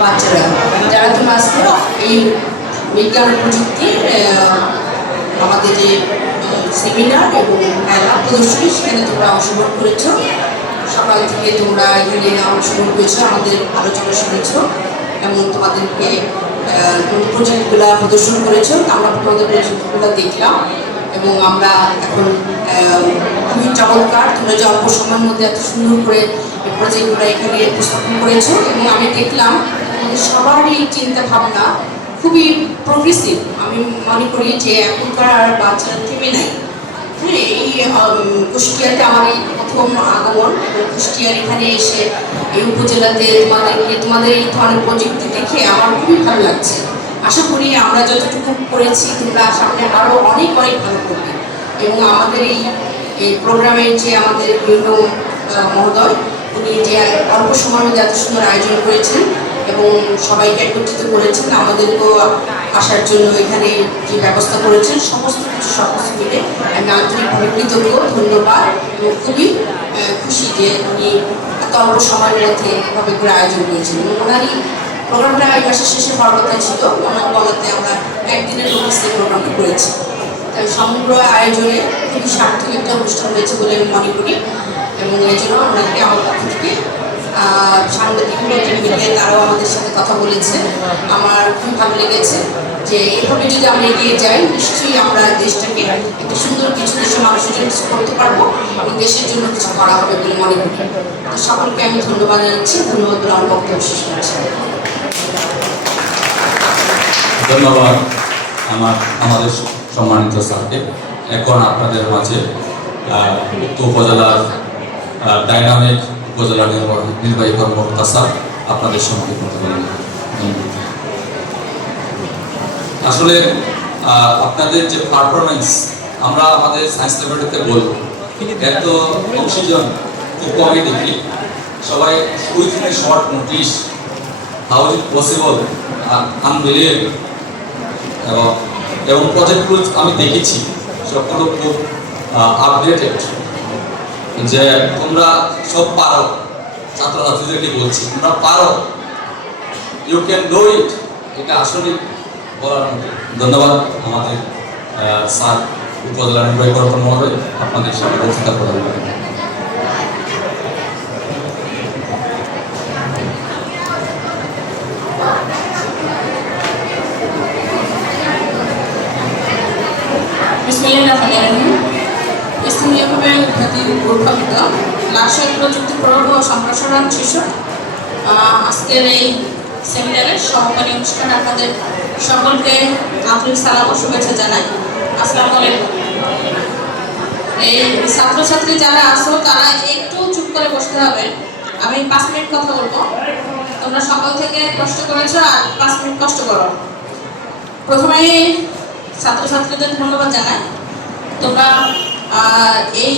বাচ্চারা যারা তোমরা আজকে এই বিজ্ঞান প্রযুক্তি আমাদের যে সেমিনার এবং মেলা প্রদর্শনী সেখানে তোমরা অংশগ্রহণ করেছ। সকাল থেকে তোমরা এখানে অংশগ্রহণ করেছো, আমাদের আলোচনা শুনেছ এবং তোমাদেরকে প্রজেক্টগুলো প্রদর্শন করেছো। আমরা তোমাদের প্রজেক্টগুলো দেখলাম এবং আমরা এখন খুবই চমৎকার, তোমরা যে অল্প সময়ের মধ্যে এত সুন্দর করে এই প্রজেক্টগুলো এখানে উপস্থাপন করেছো এবং আমি দেখলাম আমাদের সবারই চিন্তা ভাবনা খুবই প্রোগ্রেসিভ। আমি মনে করি যে এখনকার বাচ্চারা থেমে নাই। হ্যাঁ, এই কুষ্টিয়াতে আমার এই প্রথম আগমন, কুষ্টিয়ার এখানে এসে এই উপজেলাতে তোমাদের এই ধরনের প্রযুক্তি দেখে আমার খুবই ভালো লাগছে। আশা করি আমরা যতটুকু করেছি তোমরা সামনে আরও অনেক অনেক ভালো করবে এবং আমাদের এই প্রোগ্রামের যে আমাদের বিভিন্ন মহোদয় উনি যে অল্প সময়ের মধ্যে এত সুন্দর আয়োজন করেছেন এবং সবাইকে একত্রিত করেছেন, আমাদেরকেও আসার জন্য এখানে যে ব্যবস্থা করেছেন সমস্ত কিছু সবকিছু মিলে আমি আন্তরিকভাবে কৃতজ্ঞ, ধন্যবাদ এবং খুবই খুশি যে উনি এত অল্প সময়ের মধ্যে এভাবে করে আয়োজন করেছেন। এবং ওনারই প্রোগ্রামটা এই মাসের শেষে হওয়ার কথা ছিল, ওনার বলাতে আমরা একদিনের নোটিসে প্রোগ্রামটা করেছি। তাই সমগ্র আয়োজনে খুবই সার্থক একটা অনুষ্ঠান হয়েছে বলে আমি মনে করি এবং এই জন্য ওনাকে আমার পক্ষ থেকে সাংবাদিক মিডিয়া তারাও আমাদের সাথে কথা বলেছে। আমার খুব ভালো লেগেছে যে এভাবে যদি আমরা এগিয়ে যাই নিশ্চয়ই আমরা দেশটাকে একটা সুন্দর কিছু দেশের মানুষের জন্য কিছু করতে পারবো এবং দেশের জন্য কিছু করা হবে বলে মনে করি। তো সকলকে আমি ধন্যবাদ জানাচ্ছি, ধন্যবাদ বলে আমার বক্তব্য শেষ করছি। ধন্যবাদ আমাদের সম্মানিত স্যারকে। এখন আপনাদের মাঝে উপজেলার ডাইনামিক উপজেলা নির্বাহী কর্মকর্তা স্যার আপনাদের সঙ্গে কথা বলেন। আসলে আপনাদের যে পারফরমেন্স আমরা আমাদের সায়েন্স ল্যাবরেটরিতে বলবো, এত অক্সিজেন খুব কমই দেখি, সবাই within a short notice, how is it possible, unbelievable. এবং প্রজেক্টগুলো আমি দেখেছি সবগুলো খুব আপডেটেড, যে তোমরা সব পারো, ছাত্রছাত্রীদেরকে বলছি তোমরা পারো, ইউ ক্যান ডু ইট। এটা আসলে বলার মতো। ধন্যবাদ আমাদের স্যার উপজেলা নির্বাহী কর্মকর্তা মহোদয়, আপনাদের সাথে বক্তৃতা প্রদান করেন। স্থানীয়ভাবে উদ্ভাবিত লাশায়িক প্রযুক্তি প্রয়োগ ও সম্প্রসারণ শীর্ষক আজকের এই সেমিনারের সমাপনী অনুষ্ঠানে আপনাদের সকলকে আন্তরিক সালাম ও শুভেচ্ছা জানাই। আসসালামু আলাইকুম। এই ছাত্রছাত্রী যারা আসো তারা একটু চুপ করে বসতে হবে। আমি 5 মিনিট কথা বলবো, তোমরা সকাল থেকে কষ্ট করেছো আর 5 মিনিট কষ্ট করো। প্রথমে ছাত্রছাত্রীদের ধন্যবাদ জানাই। তোমরা এই